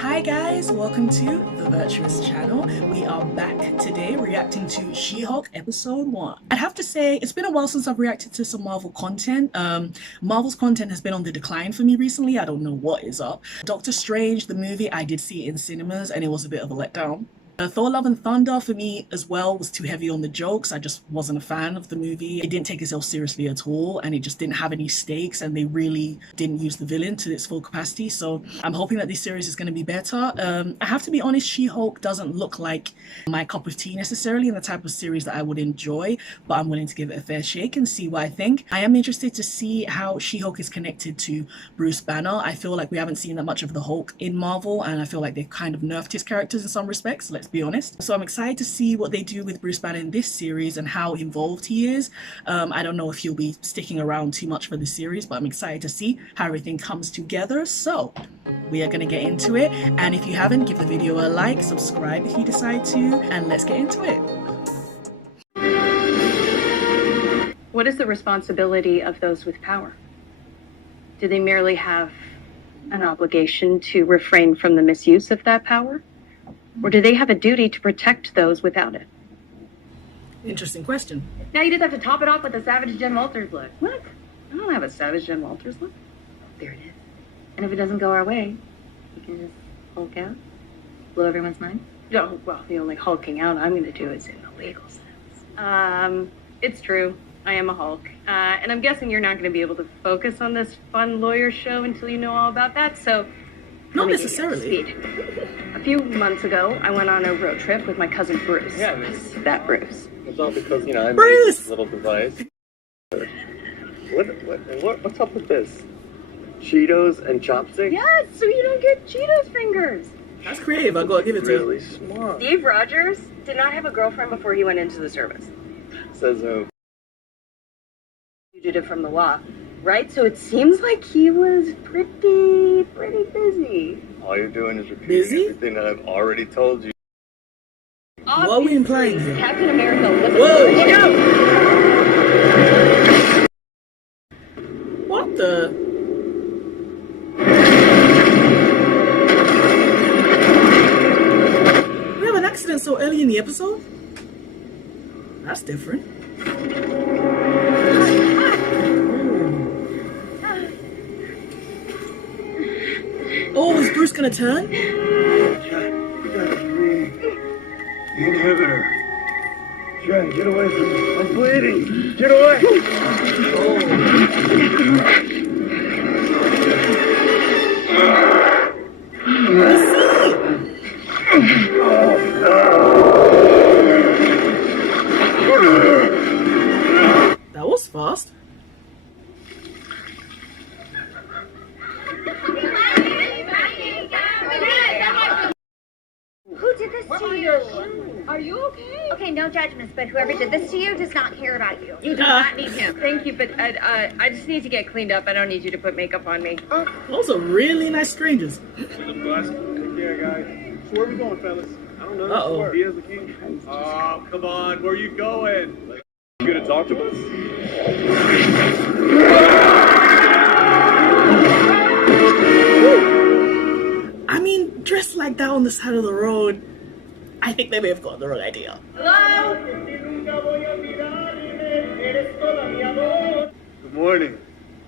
Hi guys, welcome to the Virtuous channel. We are back today reacting to She-Hulk episode 1. I'd have to say it's been a while since I've reacted to some Marvel content. Marvel's content has been on the decline for me recently. I don't know what is up. Doctor Strange, the movie, I did see it in cinemas and it was a bit of a letdown. Thor Love and Thunder for me as well was too heavy on the jokes. I just wasn't a fan of the movie. It didn't take itself seriously at all and it just didn't have any stakes and they really didn't use the villain to its full capacity. So I'm hoping that this series is going to be better. I have to be honest, She-Hulk doesn't look like my cup of tea necessarily and the type of series that I would enjoy, but I'm willing to give it a fair shake and see what I think. I am interested to see how She-Hulk is connected to Bruce Banner. I feel like we haven't seen that much of the Hulk in Marvel and I feel like they've kind of nerfed his characters in some respects, let's be honest. So I'm excited to see what they do with Bruce Banner in this series and how involved he is. I don't know if he'll be sticking around too much for this series, but I'm excited to see how everything comes together. So we are going to get into it, and if you haven't, give the video a like, subscribe if you decide to, and let's get into it. What is the responsibility of those with power? Do they merely have an obligation to refrain from the misuse of that power? Or do they have a duty to protect those without it? Interesting question. Now you just have to top it off with a Savage Jen Walters look. What? I don't have a Savage Jen Walters look. There it is. And if it doesn't go our way, we can just Hulk out, blow everyone's mind. Oh, well, the only hulking out I'm going to do is in the legal sense. It's true. I am a Hulk. And I'm guessing you're not going to be able to focus on this fun lawyer show until you know all about that, so... Not necessarily. A few months ago, I went on a road trip with my cousin Bruce. Yeah, that Bruce. it's all because, I made Bruce! this little device. What's up with this? Cheetos and chopsticks? Yes, so you don't get Cheetos fingers. That's creative, I gotta give it to him. Really smart. Steve Rogers did not have a girlfriend before he went into the service. Says who? Fugitive from the law, right? So it seems like he was pretty busy. All you're doing is repeating Busy? everything that I've already told you. What are we implying here? Captain America was Whoa! What the? We have an accident so early in the episode? That's different. Oh, is Bruce gonna turn? Inhibitor. Jen, get away from me. I'm bleeding. Get away. That was fast. Who did this to you? Are you okay? Okay, no judgments, but whoever did this to you does not care about you. You do not need him. Thank you, but I just need to get cleaned up. I don't need you to put makeup on me. Those are really nice strangers. Take care, guys. So where we going, fellas? I don't know. Uh-oh. He is the king. Oh, come on. Where you going? You gonna talk to us? I mean, dressed like that on the side of the road, I think they may have gotten the wrong idea. Good morning.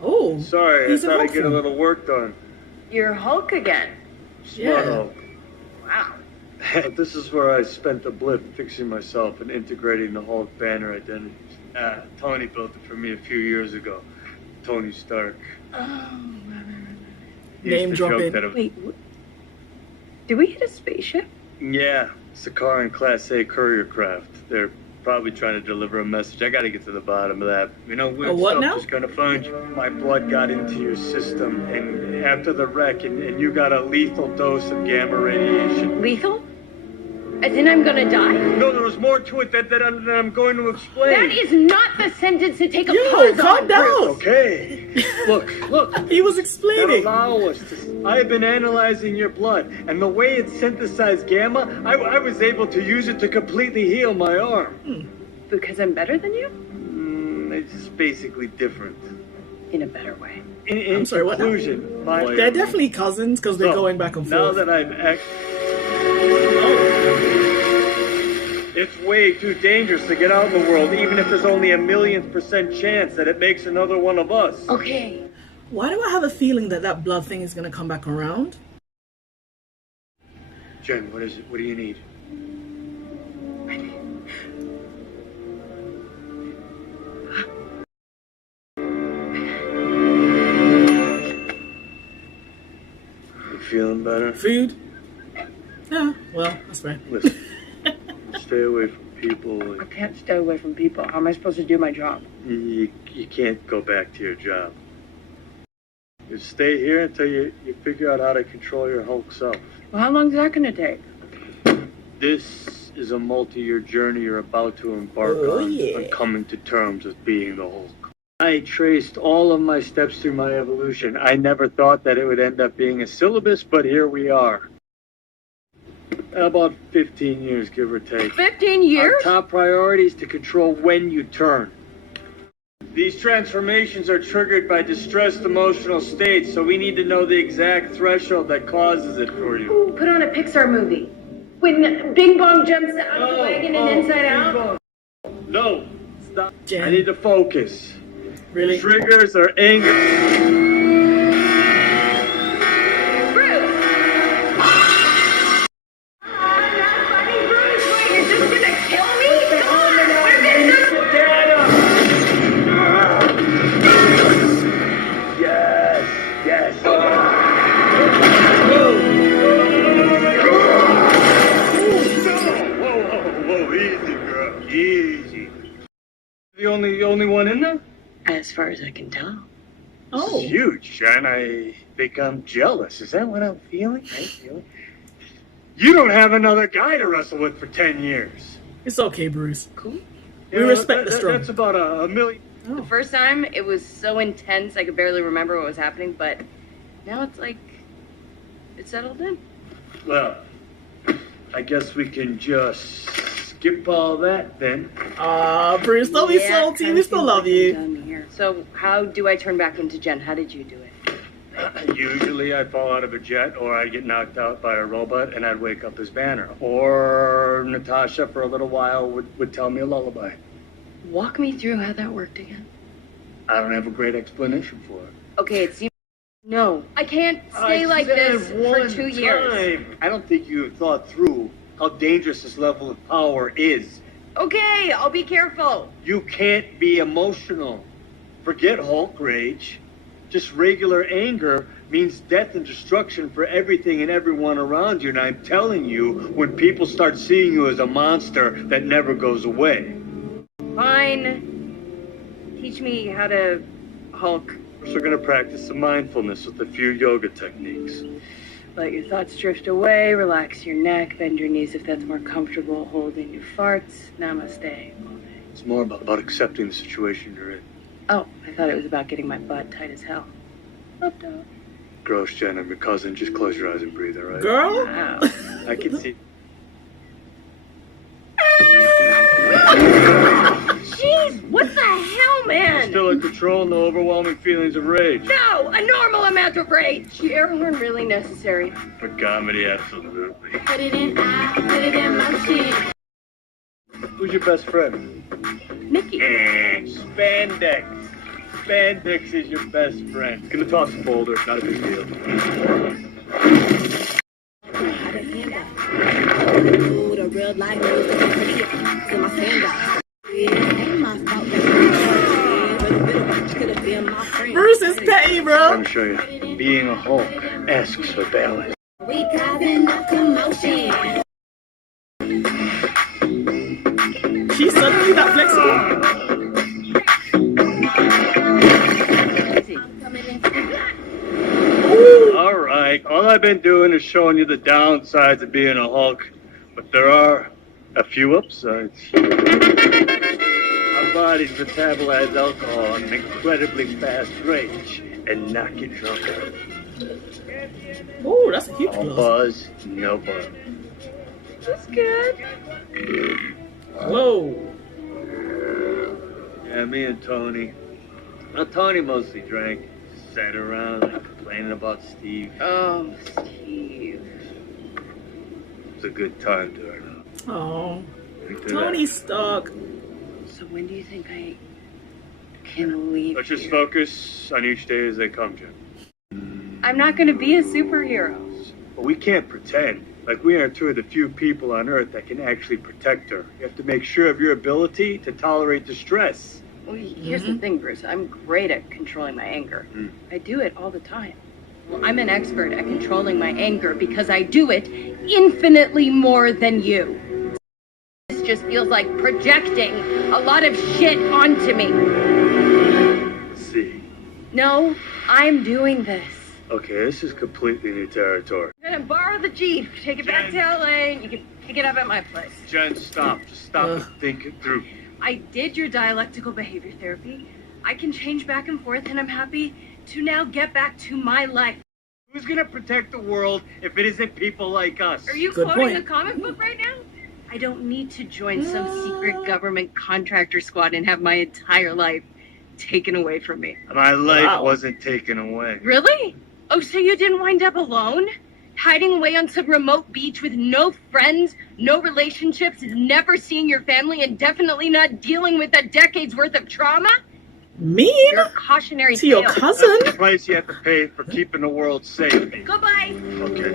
Oh, Sorry, I he's thought I'd get a helpful. little work done. You're Hulk again. Smart Yeah. Hulk. Wow. This is where I spent the blip fixing myself and integrating the Hulk banner identities. Tony built it for me a few years ago. Tony Stark. He used Name to joke dropping. that Wait, did we hit a spaceship? Yeah, Sakaran Class A courier craft. They're probably trying to deliver a message. I gotta get to the bottom of that. Weird what stuff now? just gonna find you. My blood got into your system, and after the wreck, and you got a lethal dose of gamma radiation. Lethal? As in I'm gonna die? No, there was more to it that I'm going to explain. That is not the sentence to take a Yo, pause calm on, down. Bruce. Okay. Look. He was That explaining. allow us to. I have been analyzing your blood, and the way it synthesized gamma, I was able to use it to completely heal my arm. Because I'm better than you? It's just basically different. In a better way. In I'm sorry, what now? conclusion, They're definitely cousins because they're going back and now forth. that I've it's way too dangerous to get out in the world, even if there's only a millionth% chance that it makes another one of us. Okay. Why do I have a feeling that that blood thing is going to come back around? Jen, what is it? What do you need? You feeling better? Food? Yeah, well, that's fair. Listen, stay away from people. I can't stay away from people. How am I supposed to do my job? You can't go back to your job. You stay here until you figure out how to control your Hulk self. Well, how long is that going to take? This is a multi-year journey you're about to embark on coming to terms with being the Hulk. I traced all of my steps through my evolution. I never thought that it would end up being a syllabus, but here we are. About 15 years, give or take. 15 years? Our top priority is to control when you turn. These transformations are triggered by distressed emotional states, so we need to know the exact threshold that causes it for you. Ooh, put on a Pixar movie. When Bing Bong jumps out of the wagon and Inside Out. No, stop. Jen. I need to focus. Really? Triggers are anger. The only one in there? As far as I can tell. Oh. It's huge, Jen. I think I'm jealous. Is that what I'm feeling? You don't have another guy to wrestle with for 10 years. It's okay, Bruce. Cool. We respect the strong. That's about a million. The first time, it was so intense I could barely remember what was happening, but now it's like, it's settled in. Well, I guess we can just skip all that then. Bruce, don't be salty. We still love you. So, how do I turn back into Jen? How did you do it? Usually I'd fall out of a jet, or I'd get knocked out by a robot, and I'd wake up as Banner. Or Natasha, for a little while, would tell me a lullaby. Walk me through how that worked again. I don't have a great explanation for it. Okay, it seems... No, I can't stay like this for 2 years. I don't think you have thought through how dangerous this level of power is. Okay, I'll be careful. You can't be emotional. Forget Hulk rage. Just regular anger means death and destruction for everything and everyone around you. And I'm telling you, when people start seeing you as a monster that never goes away. Fine. Teach me how to Hulk. We're going to practice some mindfulness with a few yoga techniques. Let your thoughts drift away, relax your neck, bend your knees if that's more comfortable, hold in your farts. Namaste. It's more about accepting the situation you're in. Oh, I thought it was about getting my butt tight as hell. Up, dog. Gross, Jen. I'm your cousin. Just close your eyes and breathe, all right? Girl? Wow. I can see. Jeez, what the hell, man? Still in control, no overwhelming feelings of rage. No, a normal amount of rage. The air horn really necessary. For comedy, absolutely. Put it in motion. Who's your best friend? Mickey. Spandex. Spandex is your best friend. Gonna toss a boulder, not a big deal. Bruce is petty, bro. Let me show you. Being a Hulk asks for balance. We causing a commotion. She's suddenly that flexible. All right. All I've been doing is showing you the downsides of being a Hulk, but there are a few upsides. Our bodies metabolize alcohol at an incredibly fast rate and knock you drunk. Oh, that's a huge All plus. buzz, no buzz. That's good. Whoa. Yeah, me and Tony. Well, Tony mostly drank. sat around and complaining about Steve. Oh, Steve. It's a good time to her. Oh, Into Tony that. Stark. So when do you think I can leave Let's just here? focus on each day as they come, Jen. I'm not going to be a superhero. But we can't pretend like we are two of the few people on Earth that can actually protect her. You have to make sure of your ability to tolerate distress. Well, here's the thing, Bruce. I'm great at controlling my anger. I do it all the time. Well, I'm an expert at controlling my anger because I do it infinitely more than you. This just feels like projecting a lot of shit onto me. See. No, I'm doing this. Okay, this is completely new territory. I'm gonna borrow the Jeep, take it back to LA, and you can pick it up at my place. Jen, stop. Just stop and think it through. I did your dialectical behavior therapy. I can change back and forth, and I'm happy to now get back to my life. Who's gonna protect the world if it isn't people like us? Are you Good quoting point. a comic book right now? I don't need to join some secret government contractor squad and have my entire life taken away from me. My life Wow. wasn't taken away. Really? Oh, so you didn't wind up alone? Hiding away on some remote beach with no friends, no relationships, never seeing your family, and definitely not dealing with a decade's worth of trauma? Mean You're a cautionary to your tale. cousin? That's the price you have to pay for keeping the world safe. Goodbye. Okay.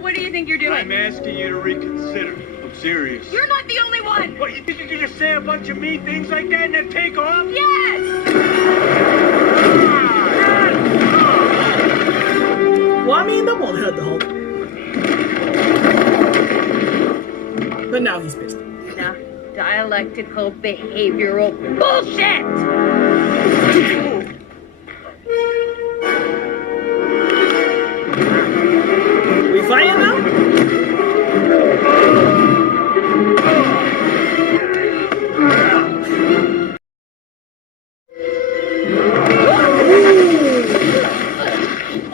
What do you think you're doing? I'm asking you to reconsider. I'm serious. You're not the only one. What, you think you're gonna say a bunch of mean things like that and then take off? Yes. Well, I mean, that won't hurt the Hulk. But now he's pissed. Nah, dialectical behavioral bullshit. We fighting now?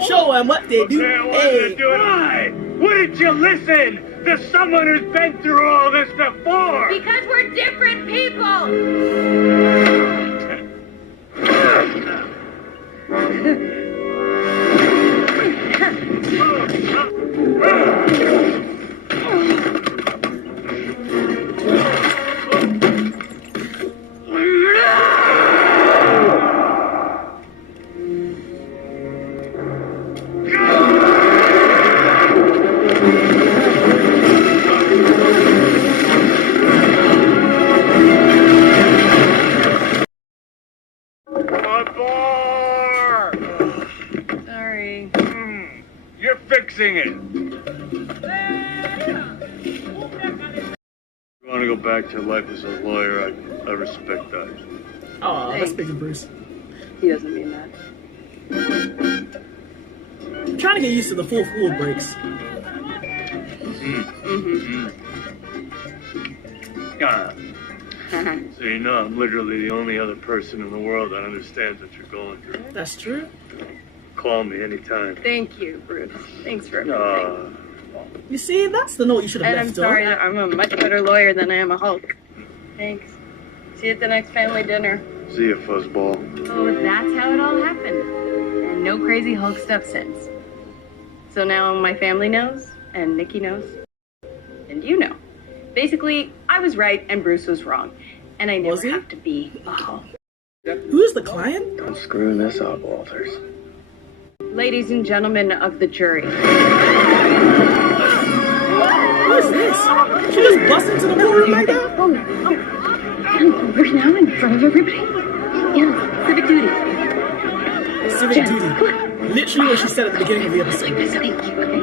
Show them what they do. Okay, what are Hey. you doing? Why? Wouldn't you listen to someone who's been through all this before? Because we're different people. My bar! Sorry. You're fixing it. You want to go back to life as a lawyer? I respect that. Oh, that's big of Bruce. He doesn't mean that. I'm trying to get used to the fourth wall breaks. Ah. So you know I'm literally the only other person in the world that understands what you're going through. That's true. Call me anytime. Thank you, Bruce. Thanks for everything. You see, that's the note you should have And I'm left sorry on. that I'm a much better lawyer than I am a Hulk. Thanks. See you at the next family dinner. See ya, fuzzball. Oh, that's how it all happened. And no crazy Hulk stuff since. So now my family knows, and Nikki knows, and you know. Basically, I was right and Bruce was wrong. And I never Was he? have to be a Hulk. Who's the client? Don't screw this up, Walters. Ladies and gentlemen of the jury. What is this? She just bust into the courtroom like that? We're now in front of everybody? Yeah, civic duty. Civic Jen, duty. Literally what she said at the beginning of the episode. Thank you, okay?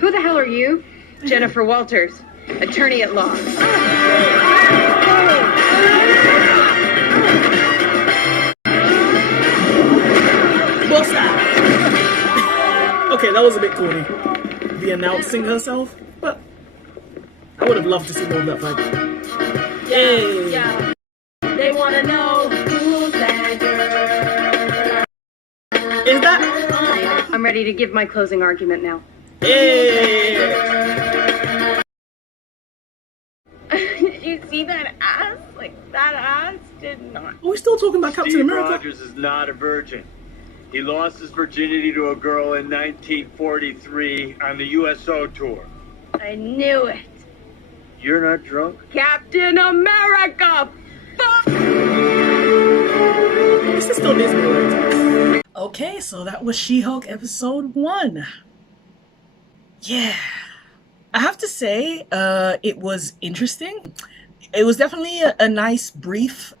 Who the hell are you? Jennifer Walters, attorney at law. Bust out. Okay, that was a bit corny. The announcing herself, but I would have loved to see more of that fight. Yay! Yeah. They want to know who's that girl. Is that? I'm ready to give my closing argument now. Yay! You see that ass? Like, that ass did not. Are we still talking about Captain Steve America? Rogers is not a virgin. He lost his virginity to a girl in 1943 on the USO tour. I knew it. You're not drunk? Captain America! Fuck! This is still Disney words. Okay, so that was She-Hulk episode 1. Yeah. I have to say, it was interesting. It was definitely a nice, brief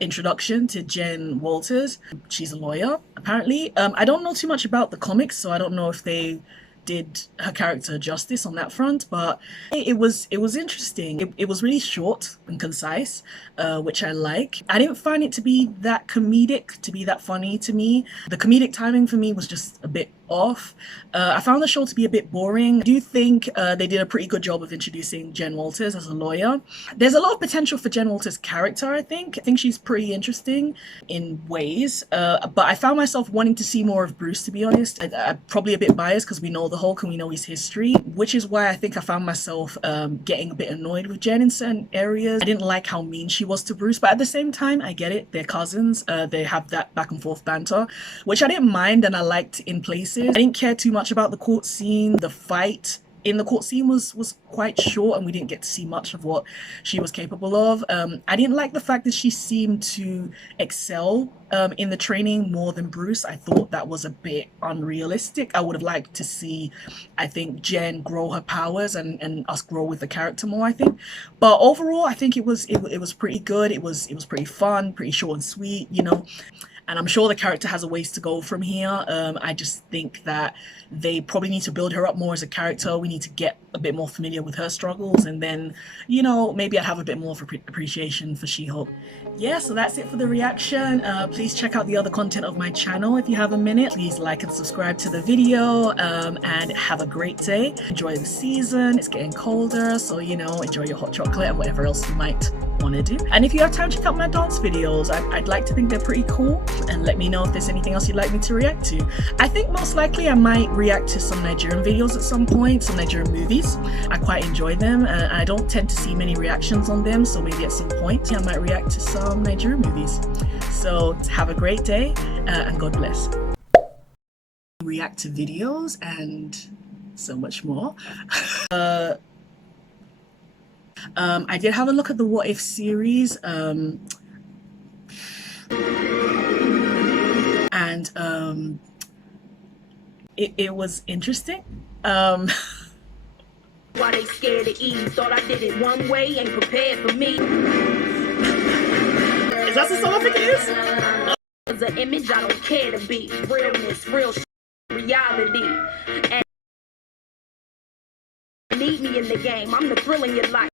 introduction to Jen Walters. She's a lawyer, apparently. I don't know too much about the comics, so I don't know if they did her character justice on that front, but it was interesting. It was really short and concise, which I like. I didn't find it to be that comedic, to be that funny to me. The comedic timing for me was just a bit off. I found the show to be a bit boring. I do think they did a pretty good job of introducing Jen Walters as a lawyer. There's a lot of potential for Jen Walters' character, I think. I think she's pretty interesting in ways, but I found myself wanting to see more of Bruce, to be honest. I'm probably a bit biased because we know the Hulk and we know his history, which is why I think I found myself getting a bit annoyed with Jen in certain areas. I didn't like how mean she was to Bruce, but at the same time, I get it. They're cousins. They have that back and forth banter, which I didn't mind and I liked in places. I didn't care too much about the court scene. The fight in the court scene was quite short and we didn't get to see much of what she was capable of. I didn't like the fact that she seemed to excel in the training more than Bruce. I thought that was a bit unrealistic. I would have liked to see, I think, Jen grow her powers and us grow with the character more, I think. But overall, I think it was pretty good. It was pretty fun, pretty short and sweet, you know. And I'm sure the character has a ways to go from here. I just think that they probably need to build her up more as a character. We need to get a bit more familiar with her struggles, and then, you know, maybe I'd have a bit more of appreciation for She-Hulk. Yeah, so that's it for the reaction. Please check out the other content of my channel if you have a minute. Please like and subscribe to the video, and have a great day. Enjoy the season. It's getting colder, so, you know, enjoy your hot chocolate and whatever else you might want to do. And if you have time, check out my dance videos. I'd like to think they're pretty cool, and let me know if there's anything else you'd like me to react to. I think most likely I might react to some Nigerian videos at some point, some Nigerian movies. I quite enjoy them, and I don't tend to see many reactions on them, so maybe at some point I might react to some Nigerian movies. So have a great day, and God bless. React to videos and so much more. I did have a look at the What If series, and it was interesting. Why they scared to eat? Thought I did it one way, ain't prepared for me. Is that the song I think it is? As an image I don't care to be. Realness, real reality. And need me in the game. I'm the thrill in your life.